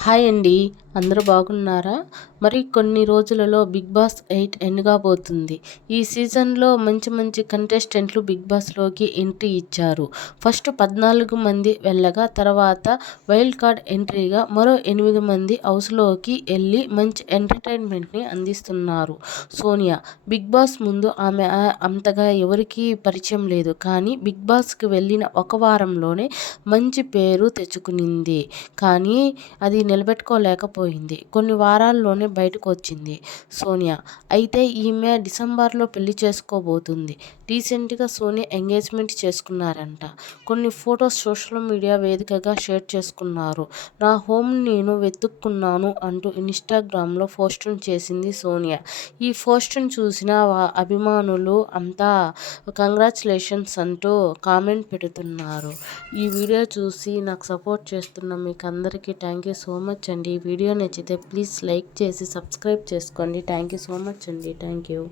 Hi అండి. అందరూ బాగున్నారా? మరి కొన్ని రోజులలో 'బిగ్ బాస్ 8' ఎండ్ కాబోతుంది. ఈ సీజన్‌లో మంచి మంచి కంటెస్టెంట్లు 'బిగ్ బాస్'లోకి ఎంట్రీ ఇచ్చారు. ఫస్ట్ 14 మంది వెళ్ళగా తర్వాత వైల్డ్ కార్డ్ ఎంట్రీగా మరో 8 మంది హౌస్‌లోకి ఎళ్లి మంచి ఎంటర్‌టైన్‌మెంట్‌ని అందిస్తున్నారు. సోనియా 'బిగ్ బాస్' ముందు ఆమె అంతగా ఎవరికీ పరిచయం లేదు. కానీ 'బిగ్ బాస్'కి వెళ్ళిన ఒక వారంలోనే మంచి పేరు తెచ్చుకునింది. కానీ అది నిలబెట్టుకోలేకపోయింది. కొన్ని వారాల్లోనే బయటకు వచ్చింది సోనియా. అయితే ఈమె డిసెంబర్‌లో పెళ్లి చేసుకోబోతుంది. రీసెంట్‌గా సోనియా ఎంగేజ్‌మెంట్ చేసుకున్నారంట. కొన్ని ఫొటోస్ సోషల్ మీడియా వేదికగా షేర్ చేసుకున్నారు. నా హోమ్ నేను వెతుక్కున్నాను అంటూ ఇన్‌స్టాగ్రామ్‌లో పోస్ట్‌ను చేసింది సోనియా. ఈ పోస్ట్‌ను చూసిన అభిమానులు అంతా కంగ్రాచ్యులేషన్స్ అంటూ కామెంట్ పెడుతున్నారు. ఈ వీడియో చూసి నాకు సపోర్ట్ చేస్తున్న మీకందరికీ థ్యాంక్ యూ సో మచ్ అండి. ఈ వీడియో నచ్చితే ప్లీజ్ లైక్ చేసి సబ్స్క్రైబ్ చేసుకోండి. థ్యాంక్ యూ సో మచ్ అండి. Thank you.